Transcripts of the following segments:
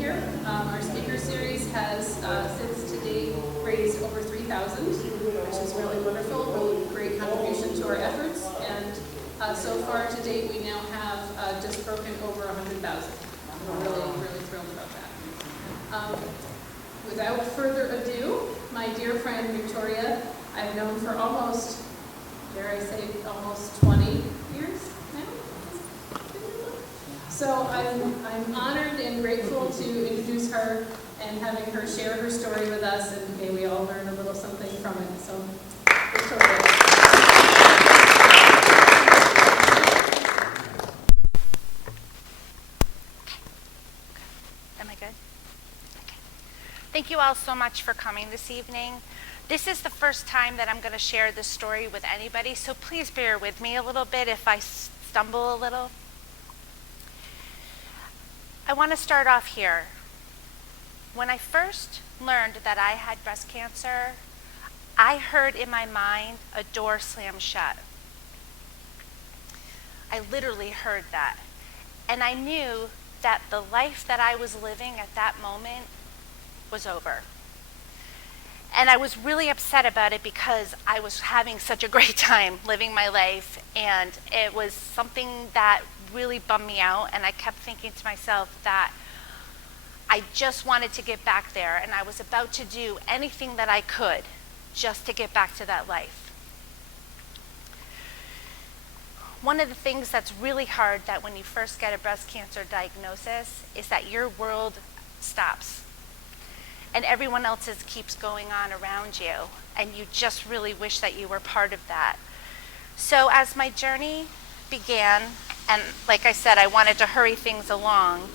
here. Our speaker series has since to date raised over $3,000, which is really wonderful, really great contribution to our efforts. And so far to date, we now have just broken over 100,000. We're really thrilled about that. Without further ado, my dear friend Victoria, I've known for almost, dare I say, almost 20 years now. So I'm honored and grateful to introduce her and having her share her story with us, and may we all learn a little something from it. So, Victoria. Thank you all so much for coming this evening. This is the first time that I'm going to share this story with anybody, so please bear with me a little bit if I stumble a little. I want to start off here. When I first learned that I had breast cancer, I heard in my mind a door slam shut. I literally heard that. And I knew that the life that I was living at that moment was over. And I was really upset about it because I was having such a great time living my life, and it was something that really bummed me out, and I kept thinking to myself that I just wanted to get back there, and I was about to do anything that I could just to get back to that life. One of the things that's really hard that when you first get a breast cancer diagnosis is that your world stops. And everyone else's keeps going on around you, and you just really wish that you were part of that. So as my journey began, and like I said, I wanted to hurry things along,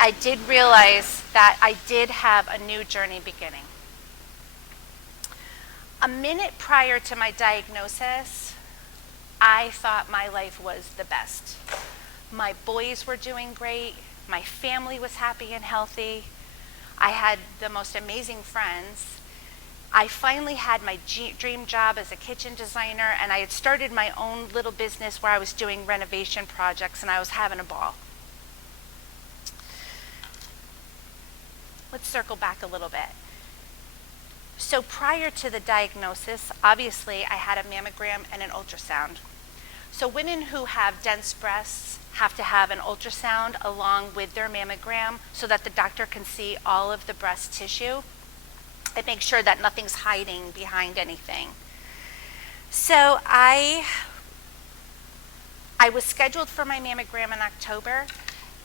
I did realize that I did have a new journey beginning. A minute prior to my diagnosis, I thought my life was the best. My boys were doing great, my family was happy and healthy, I had the most amazing friends. I finally had my dream job as a kitchen designer, and I had started my own little business where I was doing renovation projects, and I was having a ball. Let's circle back a little bit. So prior to the diagnosis, obviously I had a mammogram and an ultrasound. So women who have dense breasts have to have an ultrasound along with their mammogram so that the doctor can see all of the breast tissue and make sure that nothing's hiding behind anything. So I was scheduled for my mammogram in October,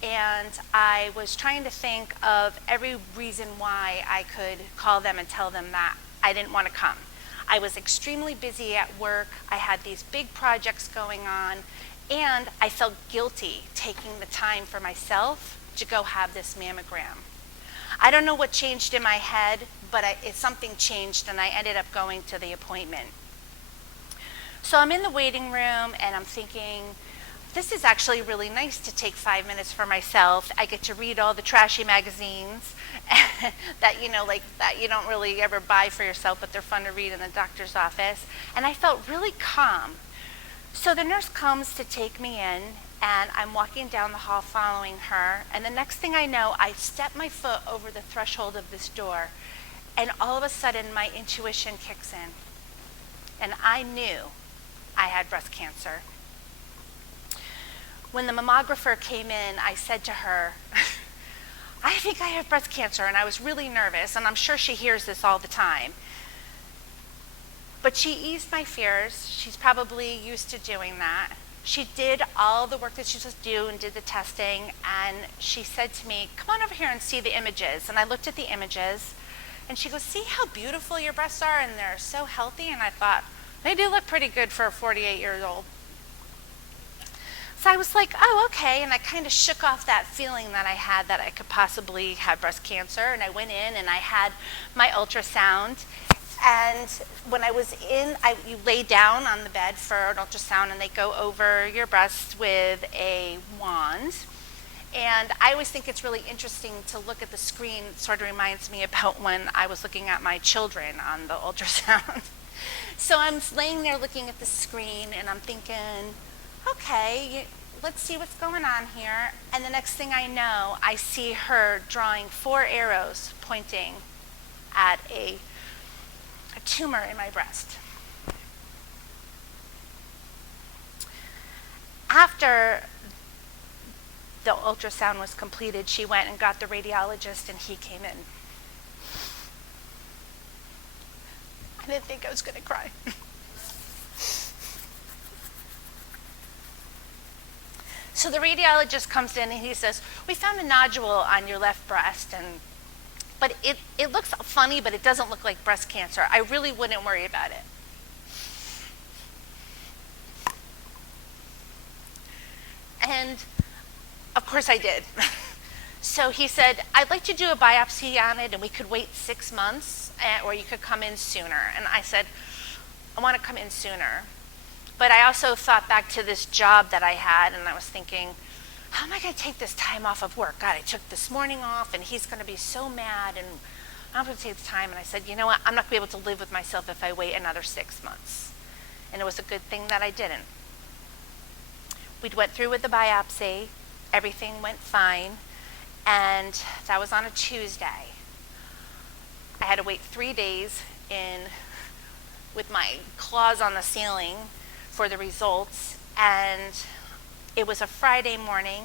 and I was trying to think of every reason why I could call them and tell them that I didn't want to come. I was extremely busy at work. I had these big projects going on, and I felt guilty taking the time for myself to go have this mammogram. I don't know what changed in my head, but something changed, and I ended up going to the appointment. So I'm in the waiting room, and I'm thinking, this is actually really nice to take 5 minutes for myself. I get to read all the trashy magazines that you don't really ever buy for yourself, but they're fun to read in the doctor's office. And I felt really calm. So the nurse comes to take me in, and I'm walking down the hall following her, and the next thing I know, I step my foot over the threshold of this door, and all of a sudden my intuition kicks in, and I knew I had breast cancer. When the mammographer came in, I said to her, I think I have breast cancer, and I was really nervous, and I'm sure she hears this all the time. But she eased my fears. She's probably used to doing that. She did all the work that she's supposed to do and did the testing, and she said to me, come on over here and see the images. And I looked at the images, and she goes, see how beautiful your breasts are, and they're so healthy? And I thought, they do look pretty good for a 48-year-old. So I was like, oh, okay, and I kind of shook off that feeling that I had that I could possibly have breast cancer, and I went in and I had my ultrasound, and when I was in, you lay down on the bed for an ultrasound, and they go over your breasts with a wand, and I always think it's really interesting to look at the screen. It sort of reminds me about when I was looking at my children on the ultrasound. So I'm laying there looking at the screen, and I'm thinking, okay, let's see what's going on here. And the next thing I know, I see her drawing 4 arrows pointing at a tumor in my breast. After the ultrasound was completed, she went and got the radiologist, and he came in. I didn't think I was going to cry. So the radiologist comes in and he says, we found a nodule on your left breast, but it looks funny, but it doesn't look like breast cancer. I really wouldn't worry about it. And of course I did. So he said, I'd like to do a biopsy on it, and we could wait 6 months, or you could come in sooner. And I said, I want to come in sooner. But I also thought back to this job that I had, and I was thinking, how am I going to take this time off of work? God, I took this morning off, and he's going to be so mad, and I'm going to take the time. And I said, you know what? I'm not going to be able to live with myself if I wait another 6 months. And it was a good thing that I didn't. We went through with the biopsy. Everything went fine. And that was on a Tuesday. I had to wait 3 days with my claws on the ceiling for the results, and it was a Friday morning,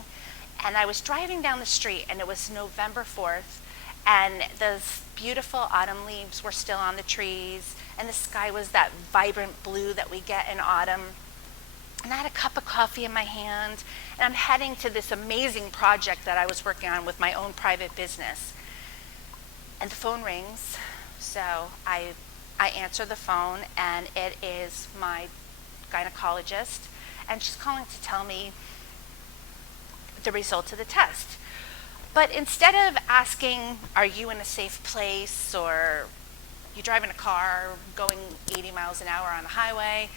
and I was driving down the street, and it was November 4th, and those beautiful autumn leaves were still on the trees, and the sky was that vibrant blue that we get in autumn. And I had a cup of coffee in my hand, and I'm heading to this amazing project that I was working on with my own private business. And the phone rings, so I answer the phone, and it is my gynecologist, and she's calling to tell me the results of the test. But instead of asking, are you in a safe place, or you driving a car going 80 miles an hour on the highway,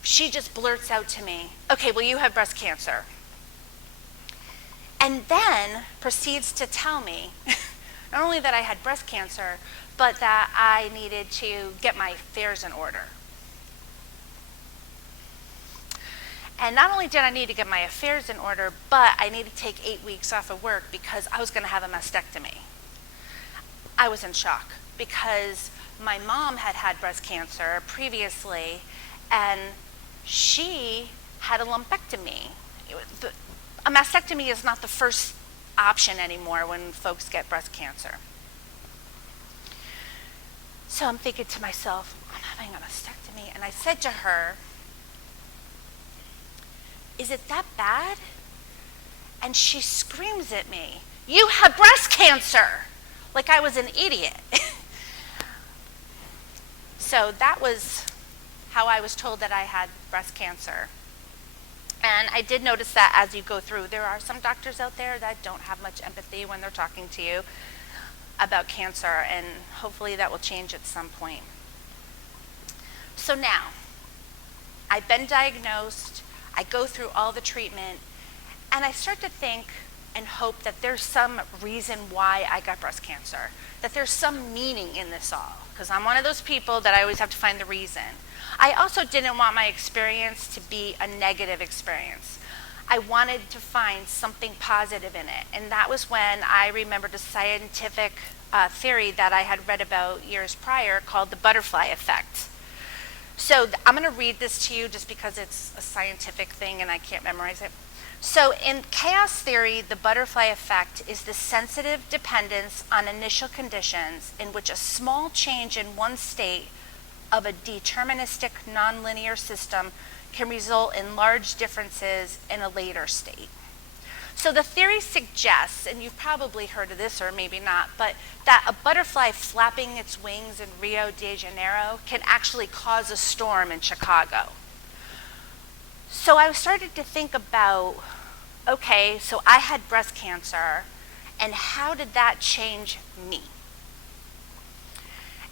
she just blurts out to me, okay, well, you have breast cancer. And then proceeds to tell me not only that I had breast cancer, but that I needed to get my affairs in order. And not only did I need to get my affairs in order, but I needed to take 8 weeks off of work because I was going to have a mastectomy. I was in shock because my mom had had breast cancer previously, and she had a lumpectomy. A mastectomy is not the first option anymore when folks get breast cancer. So I'm thinking to myself, I'm having a mastectomy. And I said to her, is it that bad? And she screams at me, you have breast cancer! Like I was an idiot. So that was how I was told that I had breast cancer. And I did notice that as you go through, there are some doctors out there that don't have much empathy when they're talking to you about cancer, and hopefully that will change at some point. So now, I've been diagnosed, I go through all the treatment, and I start to think and hope that there's some reason why I got breast cancer, that there's some meaning in this all, because I'm one of those people that I always have to find the reason. I also didn't want my experience to be a negative experience. I wanted to find something positive in it, and that was when I remembered a scientific theory that I had read about years prior called the butterfly effect. So I'm going to read this to you just because it's a scientific thing and I can't memorize it. So in chaos theory, the butterfly effect is the sensitive dependence on initial conditions in which a small change in one state of a deterministic nonlinear system can result in large differences in a later state. So the theory suggests, and you've probably heard of this or maybe not, but that a butterfly flapping its wings in Rio de Janeiro can actually cause a storm in Chicago. So I started to think about, okay, so I had breast cancer, and how did that change me?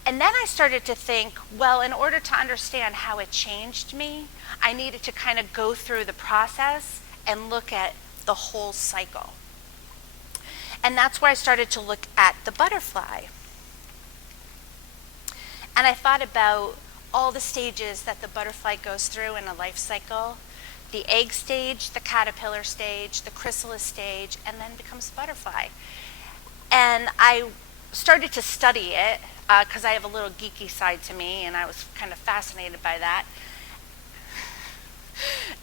And then I started to think, well, in order to understand how it changed me, I needed to kind of go through the process and look at the whole cycle. And that's where I started to look at the butterfly. And I thought about all the stages that the butterfly goes through in a life cycle, the egg stage, the caterpillar stage, the chrysalis stage, and then becomes a butterfly. And I started to study it because I have a little geeky side to me, and I was kind of fascinated by that.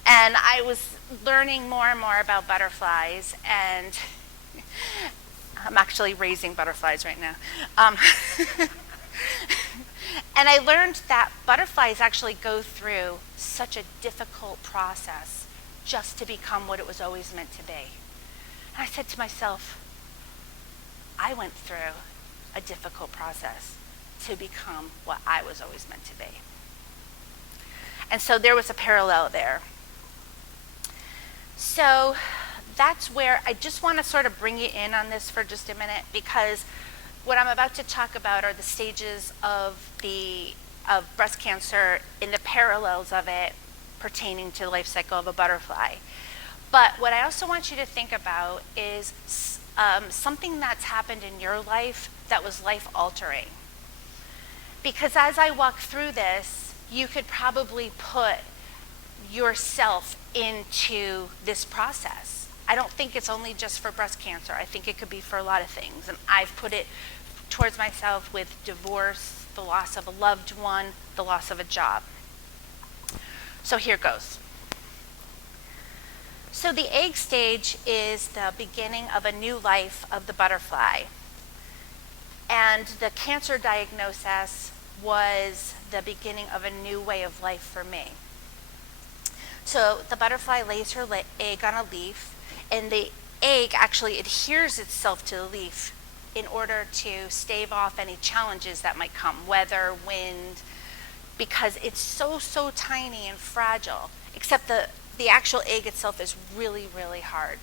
And I was learning more and more about butterflies, and I'm actually raising butterflies right now. And I learned that butterflies actually go through such a difficult process just to become what it was always meant to be. And I said to myself, I went through a difficult process to become what I was always meant to be. And so there was a parallel there. So that's where I just want to sort of bring you in on this for just a minute, because what I'm about to talk about are the stages of breast cancer and the parallels of it pertaining to the life cycle of a butterfly. But what I also want you to think about is something that's happened in your life that was life-altering. Because as I walk through this, you could probably put yourself into this process. I don't think it's only just for breast cancer. I think it could be for a lot of things. And I've put it towards myself with divorce, the loss of a loved one, the loss of a job. So here goes. So the egg stage is the beginning of a new life of the butterfly. And the cancer diagnosis was the beginning of a new way of life for me. So the butterfly lays her egg on a leaf, and the egg actually adheres itself to the leaf in order to stave off any challenges that might come, weather, wind, because it's so tiny and fragile, except the actual egg itself is really, really hard.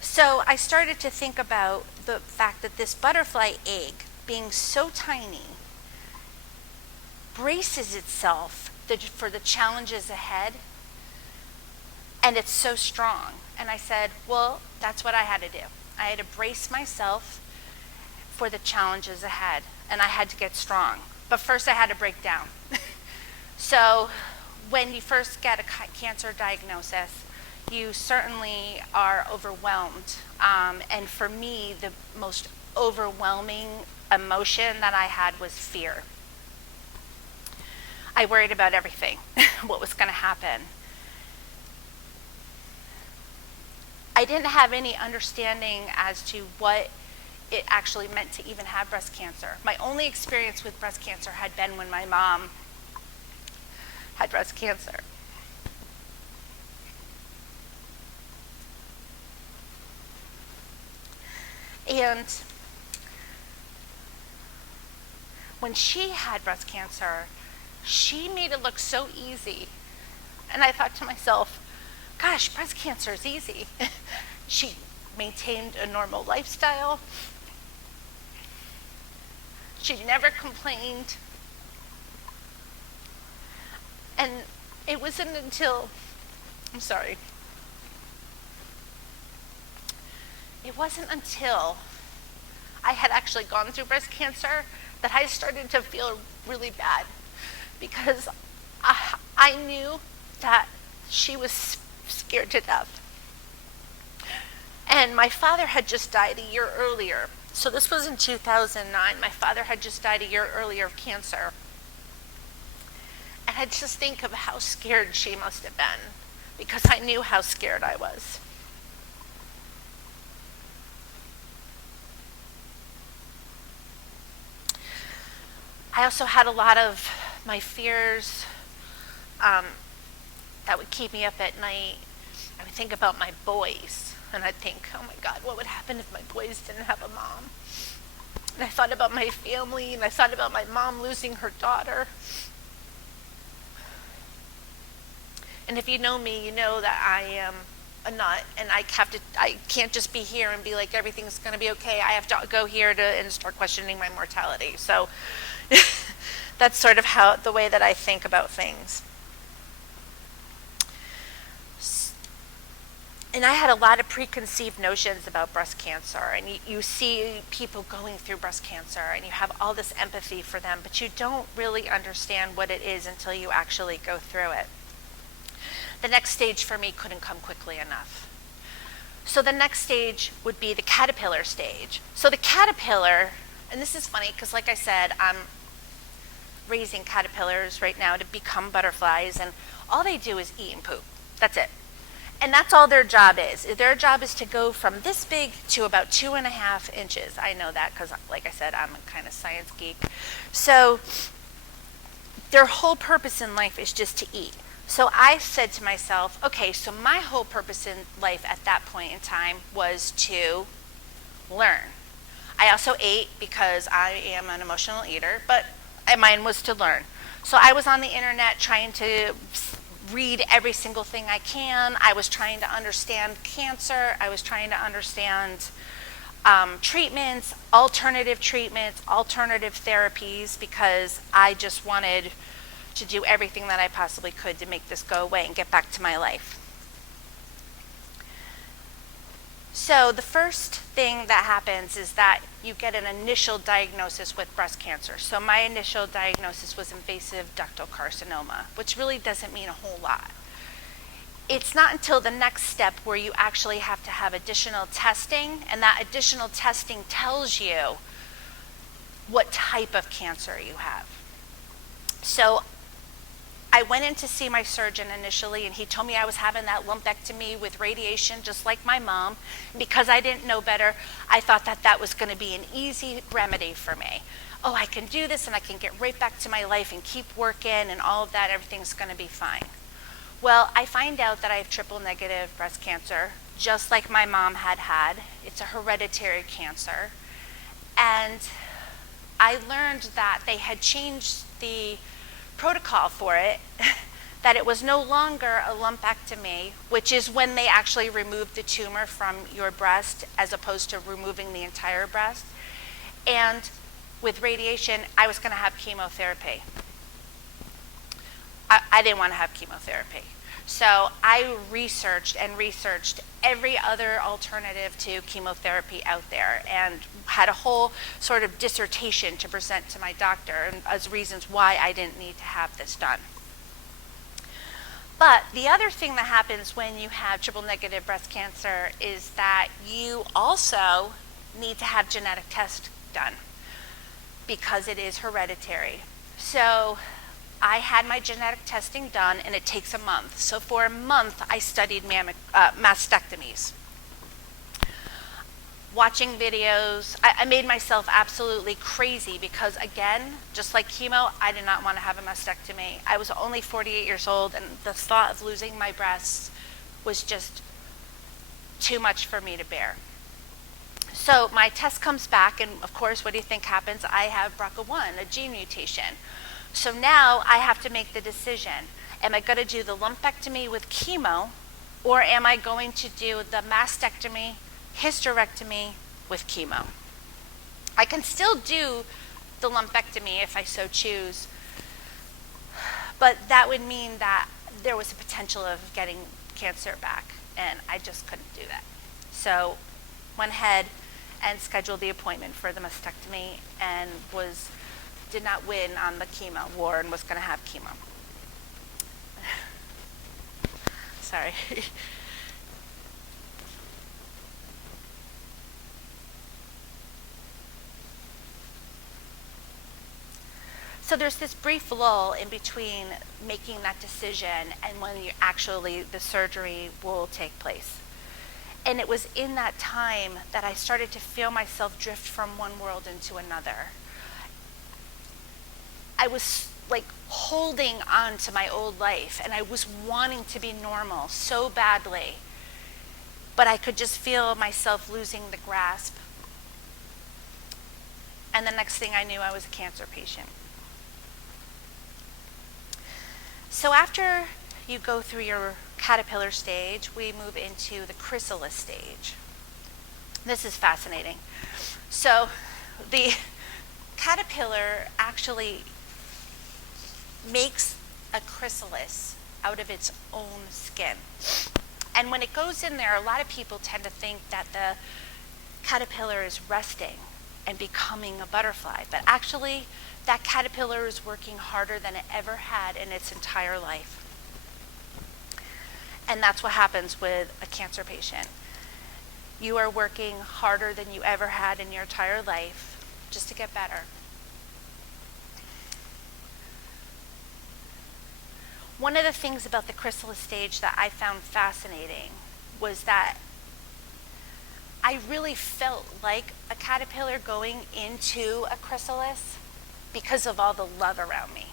So I started to think about the fact that this butterfly egg, being so tiny, braces itself for the challenges ahead, and it's so strong. And I said, well, that's what I had to do. I had to brace myself for the challenges ahead, and I had to get strong. But first I had to break down. So when you first get a cancer diagnosis, you certainly are overwhelmed. And for me, the most overwhelming emotion that I had was fear. I worried about everything, what was going to happen. I didn't have any understanding as to what it actually meant to even have breast cancer. My only experience with breast cancer had been when my mom had breast cancer. And when she had breast cancer, she made it look so easy. And I thought to myself, gosh, breast cancer is easy. She maintained a normal lifestyle. She never complained. And it wasn't until, it wasn't until I had actually gone through breast cancer that I started to feel really bad, because I knew that she was scared to death. And my father had just died a year earlier. So this was in 2009. My father had just died a year earlier of cancer. And I just think of how scared she must have been, because I knew how scared I was. I also had a lot of my fears that would keep me up at night. I would think about my boys, and I'd think, oh my God, what would happen if my boys didn't have a mom? And I thought about my family, and I thought about my mom losing her daughter. And if you know me, you know that I am a nut, and I can't just be here and be like, everything's going to be okay. I have to go here and start questioning my mortality. So that's sort of the way that I think about things. And I had a lot of preconceived notions about breast cancer, and you see people going through breast cancer, and you have all this empathy for them, but you don't really understand what it is until you actually go through it. the next stage for me couldn't come quickly enough. So the next stage would be the caterpillar stage. So the caterpillar, and this is funny because like I said, I'm raising caterpillars right now to become butterflies, and all they do is eat and poop. That's it. And that's all their job is. Their job is to go from this big to about 2.5 inches. I know that because, like I said, I'm a kind of science geek. So their whole purpose in life is just to eat. So I said to myself, okay, so my whole purpose in life at that point in time was to learn. I also ate because I am an emotional eater, but mine was to learn. So I was on the internet trying to read every single thing I can. I was trying to understand cancer. I was trying to understand treatments, alternative therapies, because I just wanted to do everything that I possibly could to make this go away and get back to my life. So the first thing that happens is that you get an initial diagnosis with breast cancer. So my initial diagnosis was invasive ductal carcinoma, which really doesn't mean a whole lot. It's not until the next step where you actually have to have additional testing, and that additional testing tells you what type of cancer you have. So I went in to see my surgeon initially, and he told me I was having that lumpectomy with radiation, just like my mom. Because I didn't know better, I thought that that was going to be an easy remedy for me. Oh, I can do this, and I can get right back to my life and keep working, and all of that, everything's going to be fine. Well, I find out that I have triple negative breast cancer, just like my mom had had. It's a hereditary cancer. And I learned that they had changed the protocol for it, that it was no longer a lumpectomy, which is when they actually remove the tumor from your breast as opposed to removing the entire breast. And with radiation, I was going to have chemotherapy. I didn't want to have chemotherapy. So I researched every other alternative to chemotherapy out there, and had a whole sort of dissertation to present to my doctor as reasons why I didn't need to have this done. But the other thing that happens when you have triple negative breast cancer is that you also need to have genetic tests done because it is hereditary. So I had my genetic testing done, and it takes a month. So for a month, I studied mastectomies. Watching videos, I made myself absolutely crazy because, again, just like chemo, I did not want to have a mastectomy. I was only 48 years old, and the thought of losing my breasts was just too much for me to bear. So my test comes back, and of course, what do you think happens? I have BRCA1, a gene mutation. So now I have to make the decision. Am I going to do the lumpectomy with chemo, or am I going to do the mastectomy, hysterectomy with chemo? I can still do the lumpectomy if I so choose, but that would mean that there was a potential of getting cancer back, and I just couldn't do that. So went ahead and scheduled the appointment for the mastectomy, and did not win on the chemo war and was going to have chemo. Sorry. So there's this brief lull in between making that decision and when the surgery will take place. And it was in that time that I started to feel myself drift from one world into another. I was like holding on to my old life, and I was wanting to be normal so badly, but I could just feel myself losing the grasp. And the next thing I knew, I was a cancer patient. So after you go through your caterpillar stage, we move into the chrysalis stage. This is fascinating. So the caterpillar actually makes a chrysalis out of its own skin. And when it goes in there, a lot of people tend to think that the caterpillar is resting and becoming a butterfly. But actually, that caterpillar is working harder than it ever had in its entire life. And that's what happens with a cancer patient. You are working harder than you ever had in your entire life just to get better. One of the things about the chrysalis stage that I found fascinating was that I really felt like a caterpillar going into a chrysalis because of all the love around me.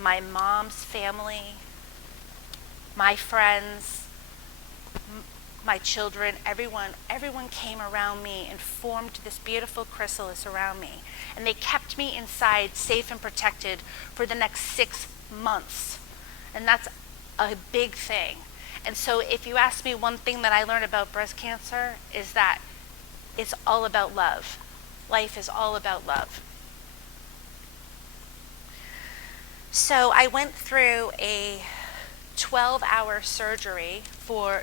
My mom's family, my friends, my children, everyone came around me and formed this beautiful chrysalis around me. And they kept me inside, safe and protected, for the next 6 months. And that's a big thing. And so if you ask me one thing that I learned about breast cancer, is that it's all about love. Life is all about love. So I went through a 12-hour surgery for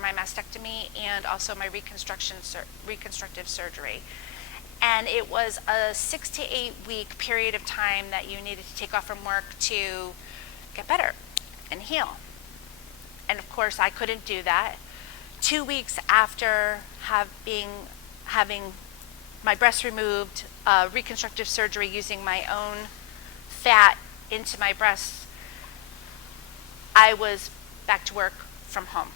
my mastectomy and also my reconstructive surgery. And it was a 6 to 8 week period of time that you needed to take off from work to get better and heal. And of course, I couldn't do that. 2 weeks after having my breast removed, reconstructive surgery using my own fat into my breasts, I was back to work from home.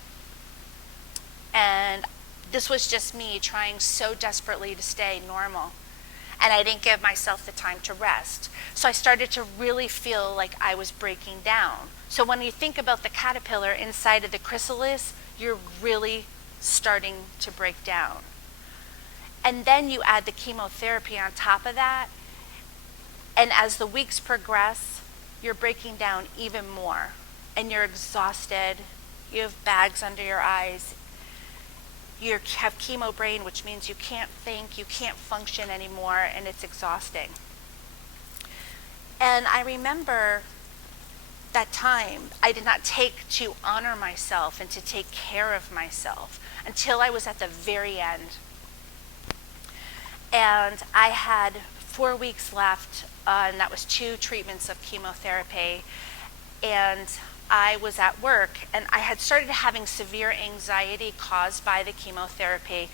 And this was just me trying so desperately to stay normal. And I didn't give myself the time to rest. So I started to really feel like I was breaking down. So when you think about the caterpillar inside of the chrysalis, you're really starting to break down. And then you add the chemotherapy on top of that. And as the weeks progress, you're breaking down even more. And you're exhausted. You have bags under your eyes. You have chemo brain, which means you can't think, you can't function anymore, and it's exhausting. And I remember that time I did not take to honor myself and to take care of myself until I was at the very end. And I had 4 weeks left, and that was 2 treatments of chemotherapy. And I was at work, and I had started having severe anxiety caused by the chemotherapy,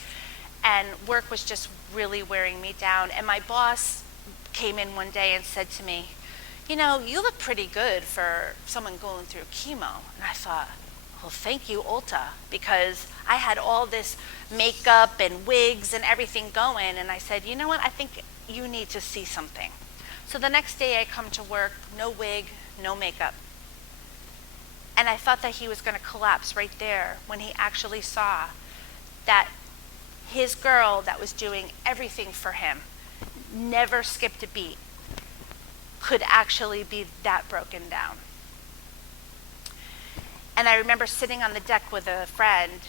and work was just really wearing me down. And my boss came in one day and said to me, "You know, you look pretty good for someone going through chemo." And I thought, well, thank you, Ulta, because I had all this makeup and wigs and everything going. And I said, you know what, I think you need to see something. So the next day I come to work, no wig, no makeup. And I thought that he was going to collapse right there when he actually saw that his girl that was doing everything for him, never skipped a beat, could actually be that broken down. And I remember sitting on the deck with a friend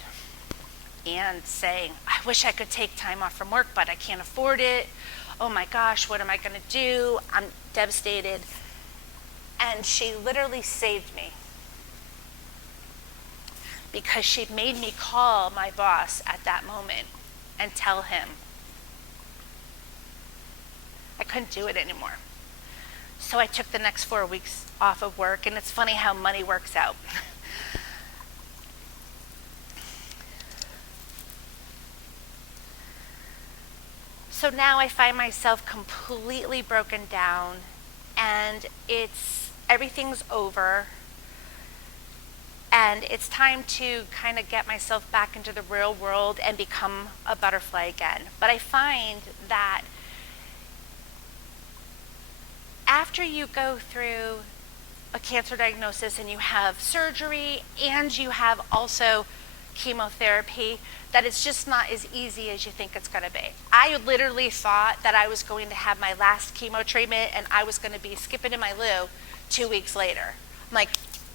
and saying, I wish I could take time off from work, but I can't afford it. Oh my gosh, what am I going to do? I'm devastated. And she literally saved me, because she made me call my boss at that moment and tell him I couldn't do it anymore. So I took the next 4 weeks off of work, and it's funny how money works out. So now I find myself completely broken down, and everything's over. And it's time to kind of get myself back into the real world and become a butterfly again. But I find that after you go through a cancer diagnosis and you have surgery and you have also chemotherapy, that it's just not as easy as you think it's going to be. I literally thought that I was going to have my last chemo treatment and I was going to be skipping in my loo 2 weeks later. I'm like,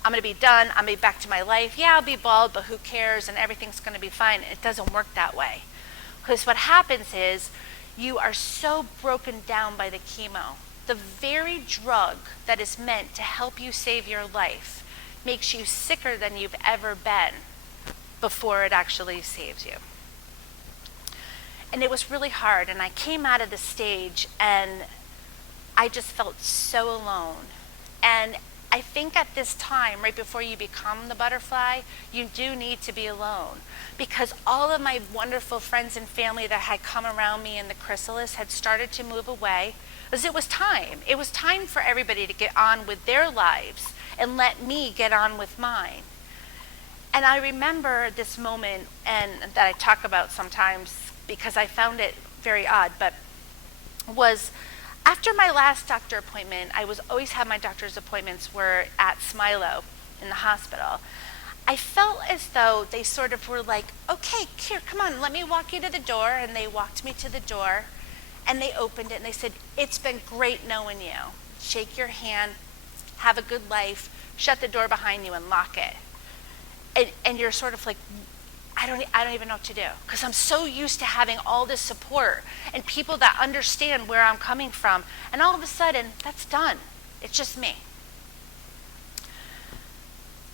I'm going to be done. I'm going to be back to my life. Yeah, I'll be bald, but who cares? And everything's going to be fine. It doesn't work that way. Because what happens is you are so broken down by the chemo. The very drug that is meant to help you save your life makes you sicker than you've ever been before it actually saves you. And it was really hard. And I came out of the stage and I just felt so alone. And I think at this time, right before you become the butterfly, you do need to be alone. Because all of my wonderful friends and family that had come around me in the chrysalis had started to move away. Because it was time. It was time for everybody to get on with their lives and let me get on with mine. And I remember this moment, and that I talk about sometimes because I found it very odd, but was after my last doctor appointment. I was always had my doctor's appointments were at Smilo in the hospital. I felt as though they sort of were like, okay, here, come on, let me walk you to the door. And they walked me to the door and they opened it and they said, it's been great knowing you. Shake your hand, have a good life, shut the door behind you and lock it. And you're sort of like, I don't even know what to do, because I'm so used to having all this support and people that understand where I'm coming from. And all of a sudden, that's done. It's just me.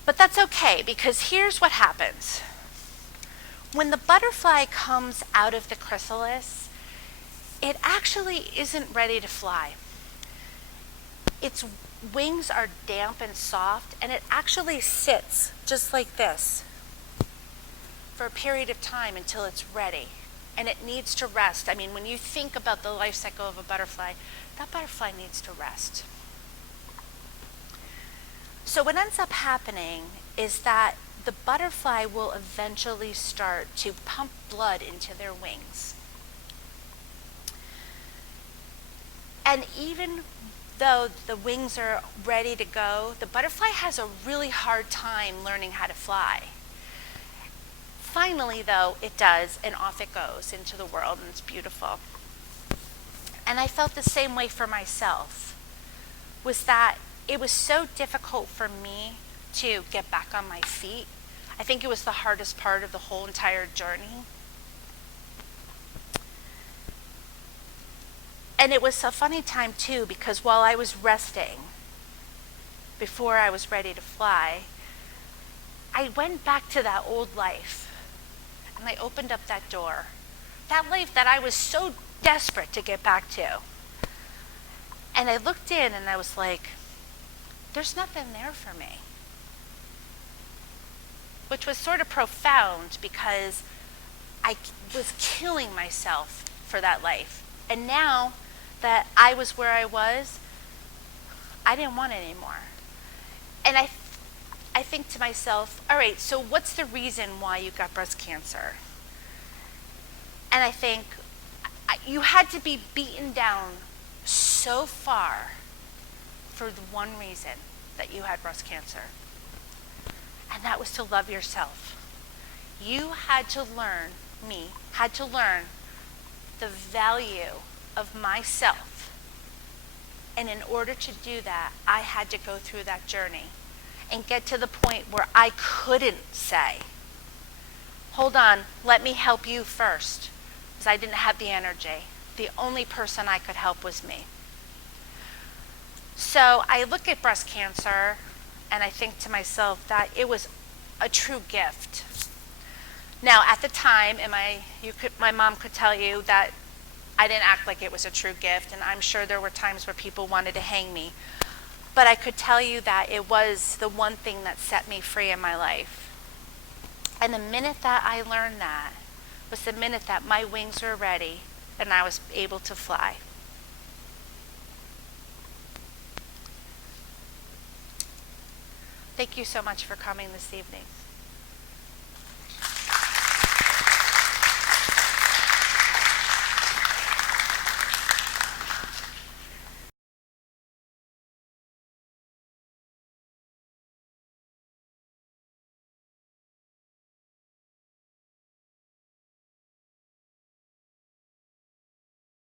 But that's okay, because here's what happens. When the butterfly comes out of the chrysalis, it actually isn't ready to fly. Its wings are damp and soft, and it actually sits just like this for a period of time until it's ready. And it needs to rest. I mean, when you think about the life cycle of a butterfly, that butterfly needs to rest. So what ends up happening is that the butterfly will eventually start to pump blood into their wings. And even though the wings are ready to go, the butterfly has a really hard time learning how to fly. Finally, though, it does, and off it goes into the world, and it's beautiful. And I felt the same way for myself, was that it was so difficult for me to get back on my feet. I think it was the hardest part of the whole entire journey. And it was a funny time, too, because while I was resting, before I was ready to fly, I went back to that old life. And I opened up that door. That life that I was so desperate to get back to. And I looked in and I was like, there's nothing there for me. Which was sort of profound, because I was killing myself for that life. And now that I was where I was, I didn't want it anymore. And I think to myself, all right, so what's the reason why you got breast cancer? And I think you had to be beaten down so far for the one reason that you had breast cancer. And that was to love yourself. You had to learn, had to learn the value of myself. And in order to do that, I had to go through that journey and get to the point where I couldn't say, hold on, let me help you first, because I didn't have the energy. The only person I could help was me. So I look at breast cancer and I think to myself that it was a true gift. Now, at the time, my mom could tell you that I didn't act like it was a true gift, and I'm sure there were times where people wanted to hang me. But I could tell you that it was the one thing that set me free in my life. And the minute that I learned that was the minute that my wings were ready and I was able to fly. Thank you so much for coming this evening.